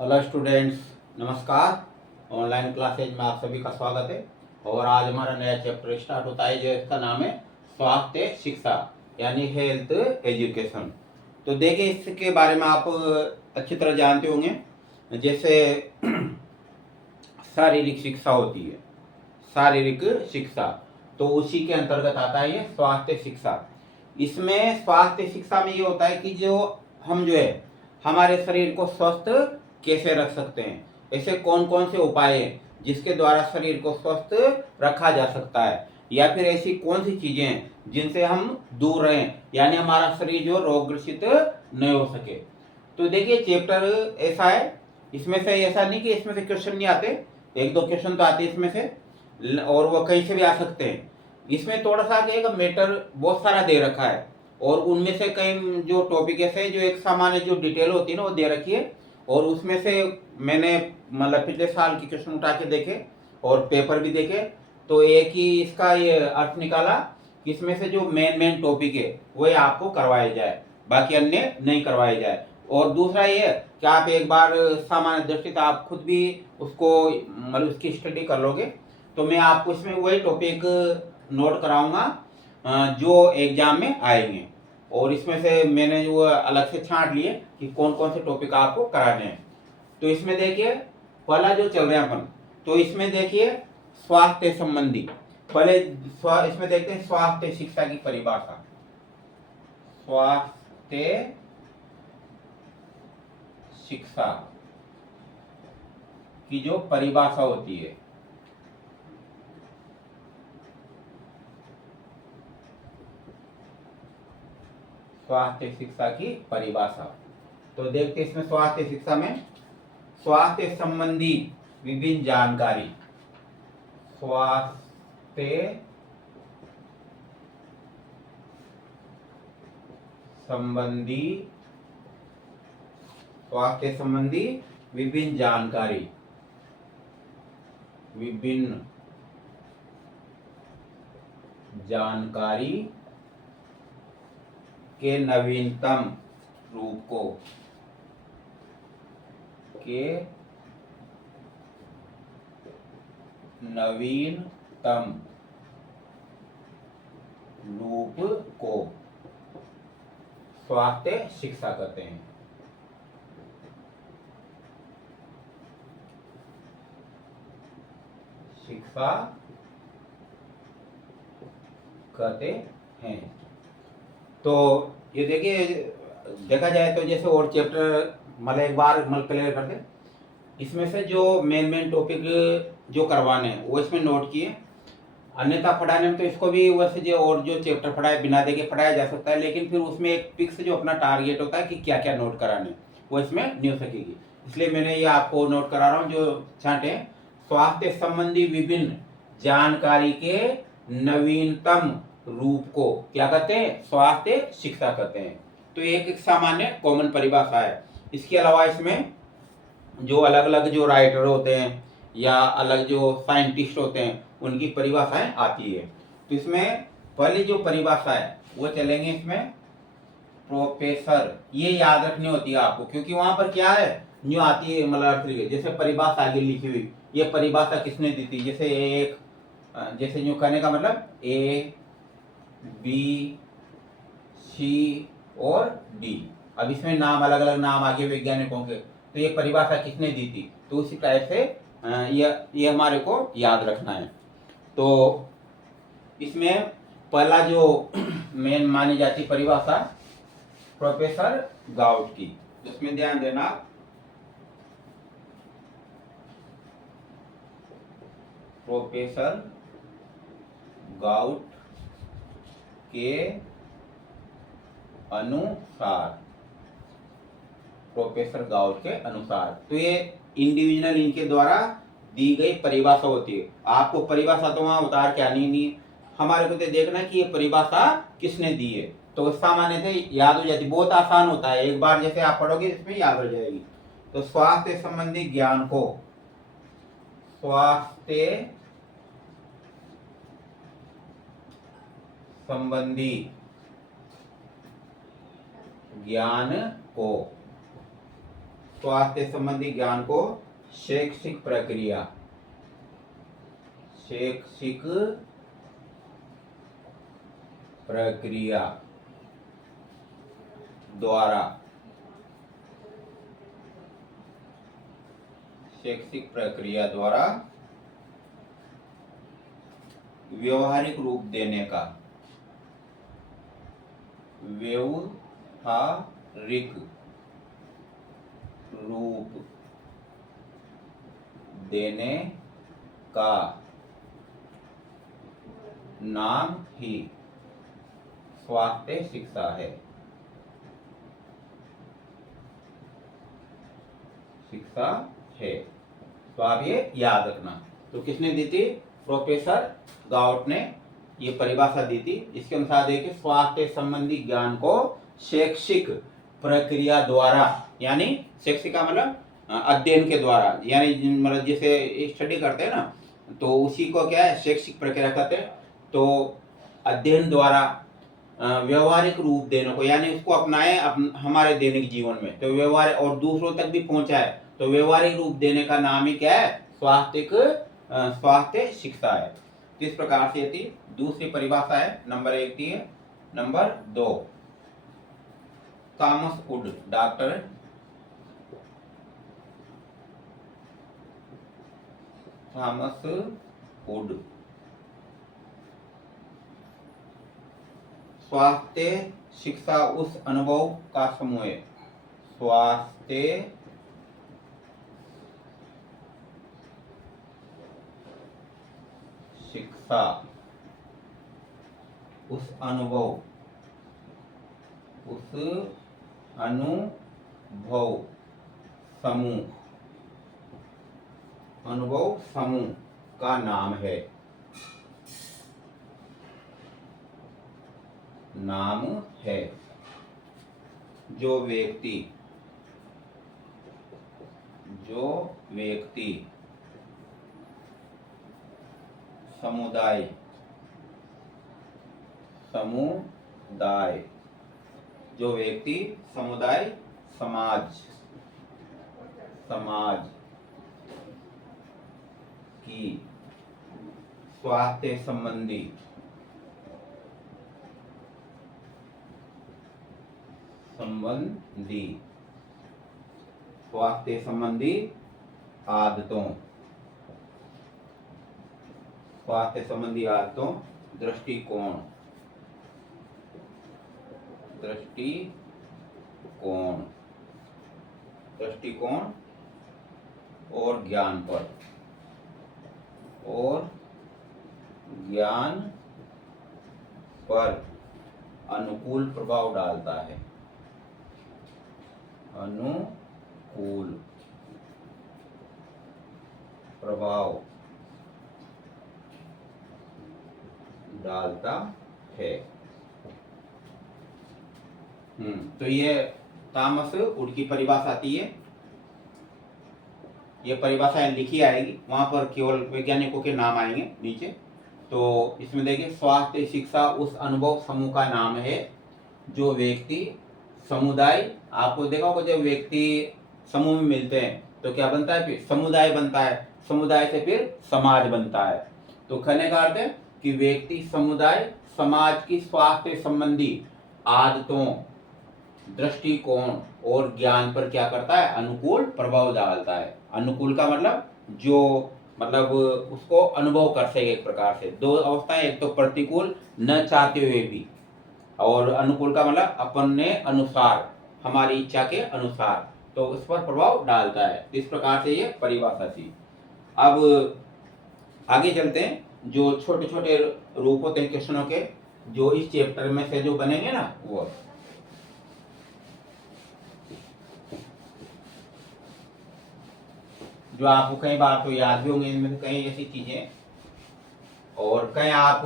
Hello students, नमस्कार। Online classes में आप सभी का स्वागत है। और आज हमारा नया चैप्टर स्टार्ट होता है, जो इसका नाम है स्वास्थ्य शिक्षा यानी हेल्थ एजुकेशन। तो देखिए, इसके बारे में आप अच्छी तरह जानते होंगे। जैसे शारीरिक शिक्षा होती है, शारीरिक शिक्षा, तो उसी के अंतर्गत आता है ये स्वास्थ्य शिक्षा। इसमें स्वास्थ्य शिक्षा में ये होता है कि हम जो है हमारे शरीर को स्वस्थ कैसे रख सकते हैं, ऐसे कौन कौन से उपाय हैं जिसके द्वारा शरीर को स्वस्थ रखा जा सकता है, या फिर ऐसी कौन सी चीजें हैं जिनसे हम दूर रहें, यानी हमारा शरीर जो रोग ग्रसित नहीं हो सके। तो देखिए, चैप्टर ऐसा है, इसमें से ऐसा नहीं कि इसमें से क्वेश्चन नहीं आते, एक दो क्वेश्चन तो आते हैं इसमें से, और वो कहीं से भी आ सकते हैं। इसमें थोड़ा सा एक मैटर बहुत सारा दे रखा है, और उनमें से कई जो टॉपिक ऐसे जो एक सामान्य जो डिटेल होती है ना वो दे रखी है, और उसमें से मैंने मतलब पिछले साल की क्वेश्चन उठा के देखे और पेपर भी देखे, तो एक ही इसका ये अर्थ निकाला कि इसमें से जो मेन टॉपिक है वही आपको करवाया जाए, बाकी अन्य नहीं करवाए जाए। और दूसरा ये कि आप एक बार सामान्य दृष्टि से आप खुद भी उसको मतलब उसकी स्टडी कर लोगे, तो मैं आपको इसमें वही टॉपिक नोट कराऊंगा जो एग्जाम में आएंगे। और इसमें से मैंने जो अलग से छांट लिए कि कौन कौन से टॉपिक आपको कराने हैं। तो इसमें देखिए, पहला जो चल रहे हैं अपन, तो इसमें देखिए स्वास्थ्य संबंधी, पहले इसमें देखते हैं स्वास्थ्य शिक्षा की परिभाषा। स्वास्थ्य शिक्षा की जो परिभाषा होती है, स्वास्थ्य शिक्षा की परिभाषा। तो देखते हैं इसमें स्वास्थ्य शिक्षा में स्वास्थ्य संबंधी विभिन्न जानकारी, स्वास्थ्य संबंधी स्वास्थ्य संबंधी विभिन्न जानकारी, विभिन्न जानकारी के नवीनतम रूप को नवीनतम रूप को स्वास्थ्य शिक्षा कहते हैं। शिक्षा कहते हैं। तो ये देखिए, देखा जाए तो जैसे और चैप्टर मतलब एक बार मतलब क्लियर कर दे, इसमें से जो मेन टॉपिक जो करवाने हैं वो इसमें नोट किए, अन्यथा पढ़ाने में तो इसको भी वैसे जो और जो चैप्टर पढ़ाए बिना देखे पढ़ाया जा सकता है, लेकिन फिर उसमें एक फिक्स जो अपना टारगेट होता है कि क्या क्या नोट कराने, वो इसमें नहीं हो सकेगी। इसलिए मैंने ये आपको नोट करा रहा हूँ जो छांटे, स्वास्थ्य संबंधी विभिन्न जानकारी के नवीनतम रूप को क्या कहते हैं, स्वास्थ्य शिक्षा कहते हैं। तो एक सामान्य कॉमन परिभाषा है। इसके अलावा इसमें जो अलग अलग जो राइटर होते हैं या अलग जो साइंटिस्ट होते हैं उनकी परिभाषाएं आती है। तो इसमें पहली जो परिभाषा है वो चलेंगे इसमें प्रोफेसर, ये याद रखनी होती है आपको, क्योंकि वहां पर क्या है जो आती है मतलब जैसे परिभाषा आगे लिखी हुई, ये परिभाषा किसने दी थी, जैसे एक जैसे जो कहने का मतलब ए बी सी और डी, अब इसमें नाम अलग अलग नाम आगे वैज्ञानिकों के, तो ये परिभाषा किसने दी थी, तो उसी टाइप से ये हमारे को याद रखना है। तो इसमें पहला जो मेन मानी जाती परिभाषा प्रोफेसर गाउट की, इसमें ध्यान देना, प्रोफेसर गाउट के अनुसार, प्रोफेसर गाउट के अनुसार, तो ये इंडिविजुअल इनके द्वारा दी गई परिभाषा होती है। आपको परिभाषा तो वहां उतार के आनी नहीं, हमारे को तो देखना कि ये परिभाषा किसने दी है, तो सामान्य से याद हो जाती, बहुत आसान होता है, एक बार जैसे आप पढ़ोगे इसमें याद हो जाएगी। तो स्वास्थ्य संबंधी ज्ञान को, स्वास्थ्य संबंधी ज्ञान को स्वास्थ्य संबंधी ज्ञान को शैक्षिक प्रक्रिया द्वारा व्यवहारिक रूप देने का नाम ही स्वास्थ्य शिक्षा है। तो आप ये याद रखना। तो किसने दी थी? प्रोफेसर गाउट ने ये परिभाषा दी थी। इसके अनुसार देखिए, स्वास्थ्य संबंधी ज्ञान को शैक्षिक प्रक्रिया द्वारा, यानी शैक्षिक का मतलब अध्ययन के द्वारा, यानी मतलब जैसे स्टडी करते हैं ना, तो उसी को क्या है, शैक्षिक प्रक्रिया कहते हैं। तो अध्ययन द्वारा व्यवहारिक रूप देने को, यानी उसको अपनाएं हमारे दैनिक जीवन में, तो व्यवहार और दूसरों तक भी पहुंचाए, तो व्यवहारिक रूप देने का नाम ही क्या है? स्वास्थ्य शिक्षा है। किस प्रकार से थी? दूसरी परिभाषा है, नंबर 1 थी। Number 2, Thomas would, doctor Thomas would, स्वास्थ्य शिक्षा उस अनुभव का समूह है। स्वास्थ्य शिक्षा उस अनुभव समूह का नाम है। जो व्यक्ति समुदाय समाज की स्वास्थ्य संबंधी आदतों, दृष्टिकोण और ज्ञान पर अनुकूल प्रभाव डालता है। तो ये थॉमस वुड की परिभाषा आती है। ये परिभाषाएं लिखी आएगी, वहां पर केवल वैज्ञानिकों के नाम आएंगे नीचे। तो इसमें देखिए, स्वास्थ्य शिक्षा उस अनुभव समूह का नाम है जो व्यक्ति समुदाय, आपको देखा होगा जब व्यक्ति समूह में मिलते हैं तो क्या बनता है? फिर समुदाय बनता है, समुदाय से फिर समाज बनता है। तो कहने का अर्थ है कि व्यक्ति समुदाय समाज की स्वास्थ्य संबंधी आदतों, दृष्टिकोण और ज्ञान पर क्या करता है? अनुकूल प्रभाव डालता है। अनुकूल का मतलब उसको अनुभव कर सके। एक प्रकार से दो अवस्थाएं, एक तो प्रतिकूल न चाहते हुए भी, और अनुकूल का मतलब अपने अनुसार, हमारी इच्छा के अनुसार, तो उस पर प्रभाव डालता है। इस प्रकार से ये परिभाषा थी। अब आगे चलते हैं। जो छोटे छोटे रूप होते हैं क्वेश्चनों के, जो इस चैप्टर में से जो बनेंगे ना, वो जो आपको कई बार तो याद भी होंगे, इनमें से कई ऐसी चीजें, और कहीं आप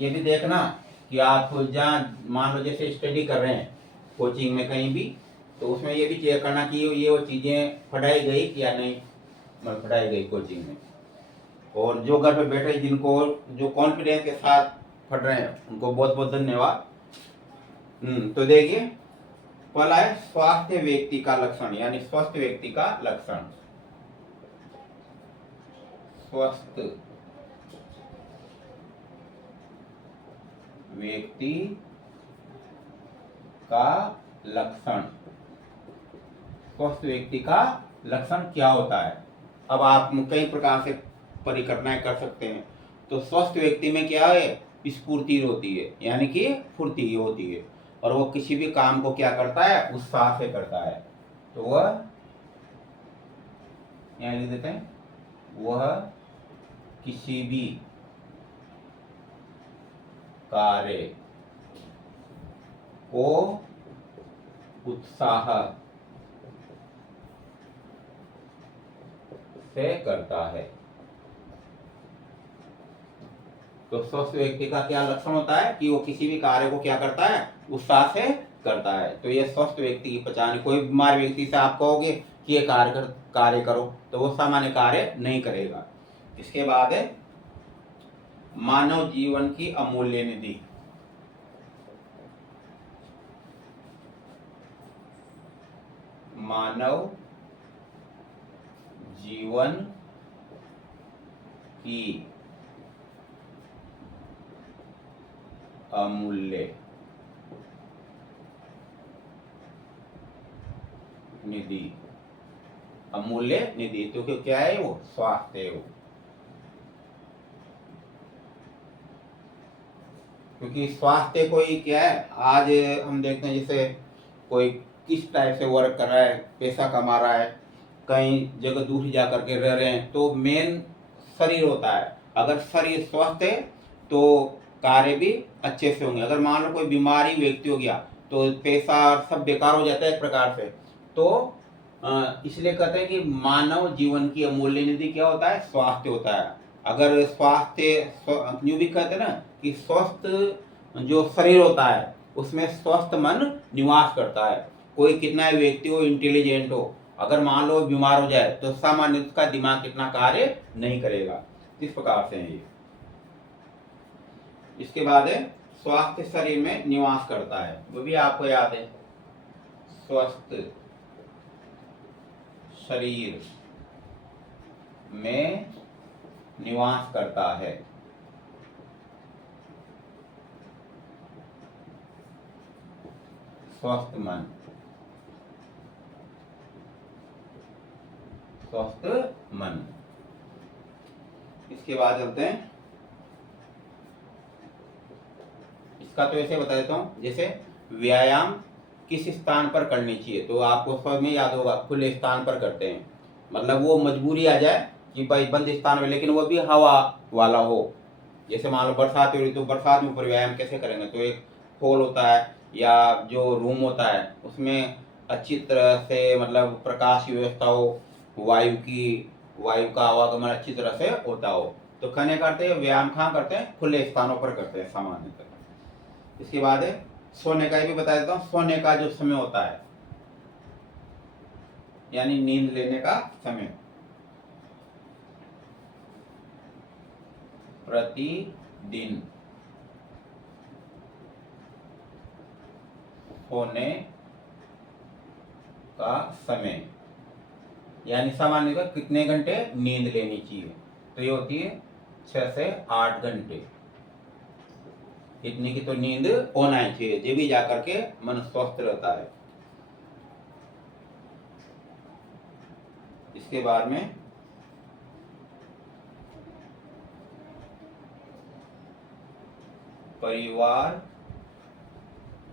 ये भी देखना कि आप जहाँ मान लो जैसे स्टडी कर रहे हैं कोचिंग में कहीं भी, तो उसमें ये भी चेक करना कि ये वो चीजें पढ़ाई गई या नहीं पढ़ाई गई कोचिंग में। और जो घर पे बैठे जिनको जो कॉन्फिडेंस के साथ पढ़ रहे हैं, उनको बहुत बहुत धन्यवाद। तो देखिए, पहला है स्वास्थ्य व्यक्ति का लक्षण, यानी स्वस्थ व्यक्ति का लक्षण। स्वस्थ व्यक्ति का लक्षण। स्वस्थ व्यक्ति का लक्षण क्या होता है? अब आप कई प्रकार से परिकल्पनाएं कर सकते हैं। तो स्वस्थ व्यक्ति में क्या है? स्फूर्ति होती है, यानी कि फुर्ती होती है, और वो किसी भी काम को क्या करता है? उत्साह से करता है। तो वह यहाँ लिख देते हैं, वह किसी भी कार्य को उत्साह से करता है। तो स्वस्थ व्यक्ति का क्या लक्षण होता है? कि वो किसी भी कार्य को क्या करता है? उत्साह से करता है। तो ये स्वस्थ व्यक्ति की पहचान है। कोई बीमार व्यक्ति से आप कहोगे कि ये कार्य करो, तो वो सामान्य कार्य नहीं करेगा। इसके बाद है मानव जीवन की अमूल्य निधि। मानव जीवन की अमूल्य निधि। अमूल्य निधि तो क्या है? वो स्वास्थ्य है वो। क्योंकि स्वास्थ्य कोई क्या है, आज हम देखते हैं जैसे कोई किस टाइप से वर्क कर रहा है, पैसा कमा रहा है, कहीं जगह दूर जा करके रह रहे हैं, तो मेन शरीर होता है। अगर शरीर स्वस्थ है तो कार्य भी अच्छे से होंगे। अगर मान लो कोई बीमारी व्यक्ति हो गया तो पैसा सब बेकार हो जाता है एक प्रकार से। तो इसलिए कहते हैं कि मानव जीवन की अमूल्य निधि क्या होता है? स्वास्थ्य होता है। अगर स्वास्थ्य यूं भी कहते हैं ना कि स्वस्थ जो शरीर होता है उसमें स्वस्थ मन निवास करता है। कोई कितना व्यक्ति हो, इंटेलिजेंट हो, अगर मान लो बीमार हो जाए तो सामान्य उसका दिमाग कितना कार्य नहीं करेगा। इस प्रकार से है ये। इसके बाद है स्वास्थ्य शरीर में निवास करता है, वो भी आपको याद है। स्वस्थ शरीर में निवास करता है। स्वस्थ मन, स्वस्थ मन। इसके बाद चलते हैं, इसका तो ऐसे बता देता हूं, जैसे व्यायाम किस स्थान पर करनी चाहिए, तो आपको सब में याद होगा खुले स्थान पर करते हैं। मतलब वो मजबूरी आ जाए कि भाई बंद स्थान में, लेकिन वो भी हवा वाला हो। जैसे मान लो बरसात हो रही तो बरसात में ऊपर व्यायाम कैसे करेंगे? तो एक हॉल होता है या जो रूम होता है उसमें अच्छी तरह से मतलब प्रकाश की व्यवस्था हो, वायु का आवागमन अच्छी तरह से होता हो। तो कहने करते हैं व्यायाम कहाँ करते हैं? खुले स्थानों पर करते हैं सामान्यतः। इसके बाद है सोने का भी बता देता हूँ। सोने का जो समय होता है यानी नींद लेने का समय, प्रतिदिन सोने का समय, यानी सामान्य कितने घंटे नींद लेनी चाहिए? तो ये होती है 6 से 8 घंटे। इतनी की तो नींद होना ही चाहिए, जब भी जाकर के मन स्वस्थ रहता है। इसके बाद में परिवार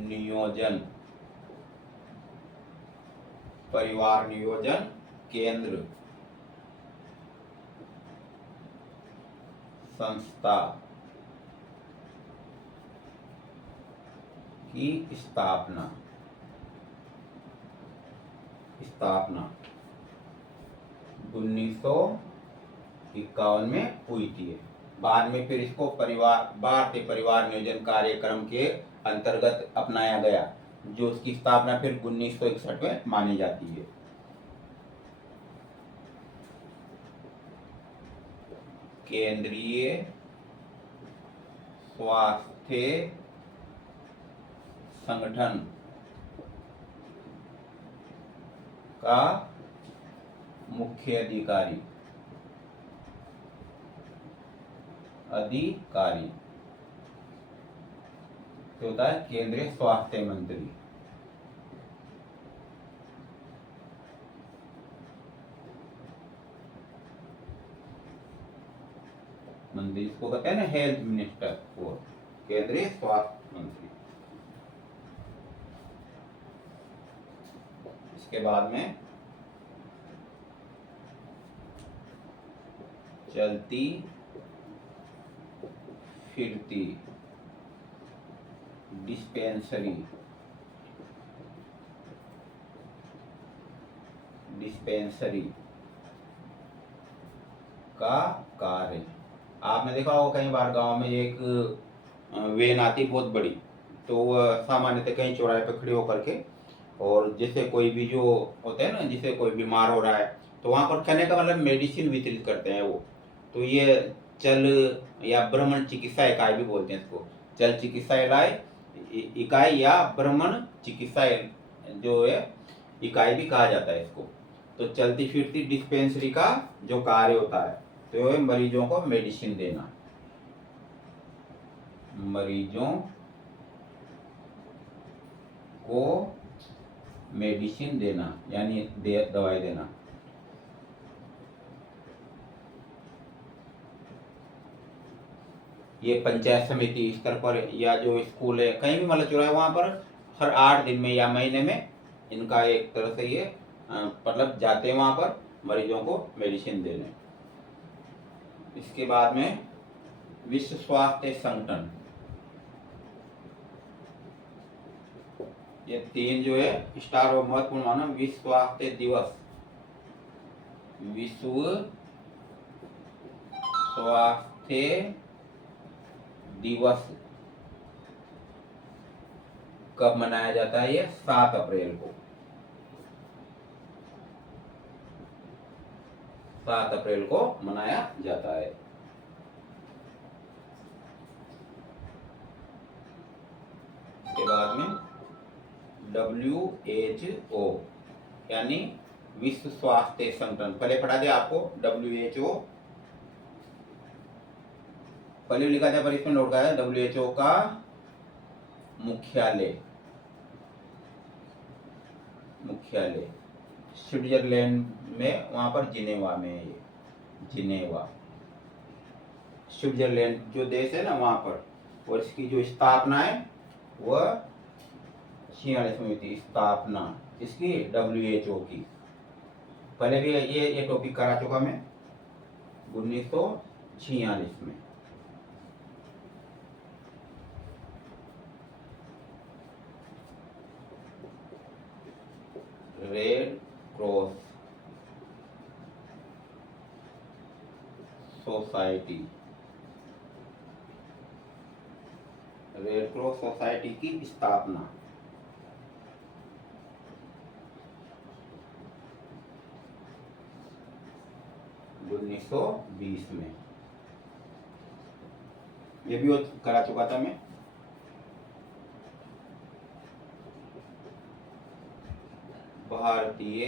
नियोजन, परिवार नियोजन केंद्र, संस्था की स्थापना 1951 में हुई थी। बाद में फिर इसको भारतीय परिवार नियोजन कार्यक्रम के अंतर्गत अपनाया गया, जो उसकी स्थापना फिर 1961 में मानी जाती है। केंद्रीय स्वास्थ्य संगठन का मुख्य अधिकारी तो होता है केंद्रीय स्वास्थ्य मंत्री। इसको कहते हैं ना हेल्थ मिनिस्टर, वो केंद्रीय स्वास्थ्य मंत्री। इसके बाद में चलती फिरती डिस्पेंसरी का कार्य। आपने देखा होगा कई बार गांव में एक वेन आती बहुत बड़ी, तो वह सामान्यतः कहीं चौराहे पर खड़ी होकर के, और जैसे कोई भी जो होता है ना, जिसे कोई बीमार हो रहा है तो वहाँ पर कहने का मतलब मेडिसिन वितरित करते हैं वो। तो ये चल या भ्रमण चिकित्सा इकाई भी बोलते हैं इसको, चल चिकित्सा इकाई या भ्रमण चिकित्सा जो है इकाई भी कहा जाता है इसको। तो चलती फिरती डिस्पेंसरी का जो कार्य होता है तो है मरीजों को मेडिसिन देना, मरीजों को मेडिसिन देना यानी दवाई देना। ये पंचायत समिति स्तर पर या जो स्कूल है कहीं भी मतलब चुरा है वहाँ पर हर 8 दिन में या महीने में इनका एक तरह से ये मतलब जाते हैं वहाँ पर मरीजों को मेडिसिन देने। इसके बाद में विश्व स्वास्थ्य संगठन, ये 3 जो है स्टार और महत्वपूर्ण माना। विश्व स्वास्थ्य दिवस, विश्व स्वास्थ्य दिवस कब मनाया जाता है? ये 7 अप्रैल को, 7 अप्रैल को मनाया जाता है। इसके बाद में WHO यानी विश्व स्वास्थ्य संगठन, पहले पढ़ा दिया आपको WHO, पहले लिखा था पर इसमें नोट किया है WHO का मुख्यालय स्विट्जरलैंड में, वहां पर जिनेवा में है। ये जिनेवा स्विट्जरलैंड जो देश है ना वहां पर, और इसकी जो स्थापना है वह 46 में थी, स्थापना इसकी WHO की। पहले भी ये टॉपिक करा चुका मैं 1946 में। Red cross society, red cross society की स्थापना 1920 में। ये भी करा चुका था मैं। भारतीय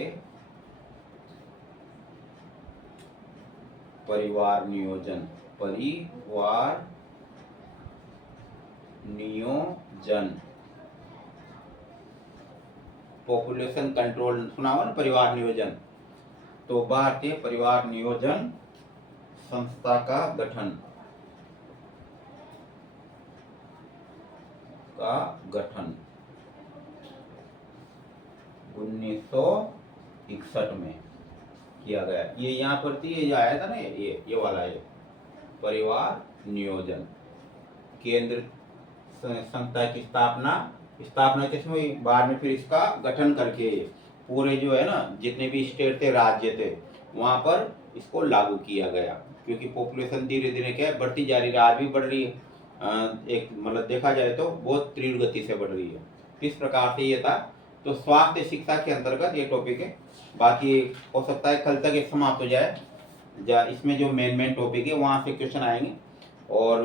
परिवार नियोजन, पॉपुलेशन कंट्रोल सुना हुआ ना, परिवार नियोजन। तो भारतीय परिवार नियोजन संस्था का गठन 1961 में किया गया। ये यहाँ पर थी, ये आया था ना, ये वाला है परिवार नियोजन केंद्र संस्था की स्थापना किसमें हुई? बाद में फिर इसका गठन करके पूरे जो है ना जितने भी स्टेट थे, राज्य थे, वहाँ पर इसको लागू किया गया। क्योंकि पॉपुलेशन धीरे धीरे क्या है बढ़ती जा रही है, आज भी बढ़ रही है, एक मतलब देखा जाए तो बहुत तीव्र गति से बढ़ रही है। किस प्रकार से ये था, तो स्वास्थ्य शिक्षा के अंतर्गत ये टॉपिक है। बाकी हो सकता है कल तक ये समाप्त हो जाए, इसमें जो मेन टॉपिक है वहाँ से क्वेश्चन आएंगे। और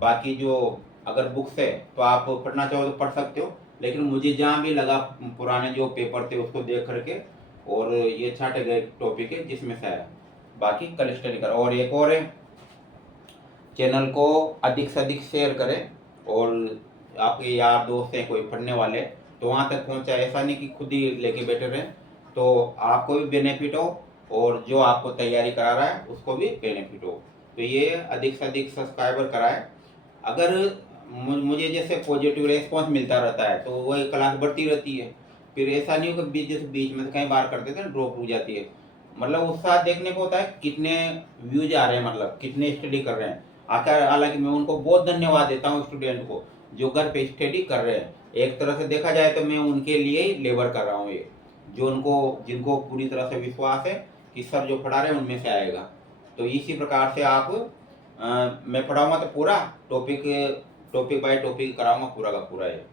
बाकी जो अगर बुक्स है तो आप पढ़ना चाहो तो पढ़ सकते हो, लेकिन मुझे जहाँ भी लगा पुराने जो पेपर थे उसको देख करके और ये छाटे गए टॉपिक है जिसमें से आया। बाकी कल स्टडी करो। और एक और है, चैनल को अधिक से अधिक शेयर करें और आपके यार दोस्त हैं कोई पढ़ने वाले तो वहाँ तक पहुँचा, ऐसा नहीं कि खुद ही लेके बैठे रहें, तो आपको भी बेनिफिट हो और जो आपको तैयारी करा रहा है उसको भी बेनिफिट हो। तो ये अधिक से अधिक सब्सक्राइबर कराए। अगर मुझे जैसे पॉजिटिव रेस्पॉन्स मिलता रहता है तो वह क्लास बढ़ती रहती है, फिर ऐसा नहीं हो कि बीच में से कई बार कर देते हैं ड्रॉप हो जाती है। मतलब उत्साह देखने को होता है कितने व्यूज आ रहे हैं, मतलब कितने स्टडी कर रहे हैं। आकर हालांकि मैं उनको बहुत धन्यवाद देता हूँ स्टूडेंट को जो घर पे स्टडी कर रहे हैं। एक तरह से देखा जाए तो मैं उनके लिए ही लेबर कर रहा हूँ ये, जो जिनको पूरी तरह से विश्वास है कि सर जो पढ़ा रहे हैं उनमें से आएगा। तो इसी प्रकार से आप मैं पढ़ाऊँगा तो पूरा टॉपिक बाय टॉपिक कराऊँगा पूरा का पूरा ये।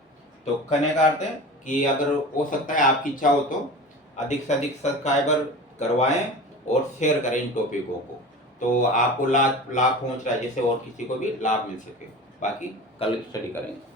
तो कहने का अर्थ है कि अगर हो सकता है आपकी इच्छा हो तो अधिक से अधिक सब्सक्राइबर करवाएं और शेयर करें इन टॉपिकों को, तो आपको लाभ पहुंच रहा है जिससे और किसी को भी लाभ मिल सके। बाकी कल स्टडी करेंगे।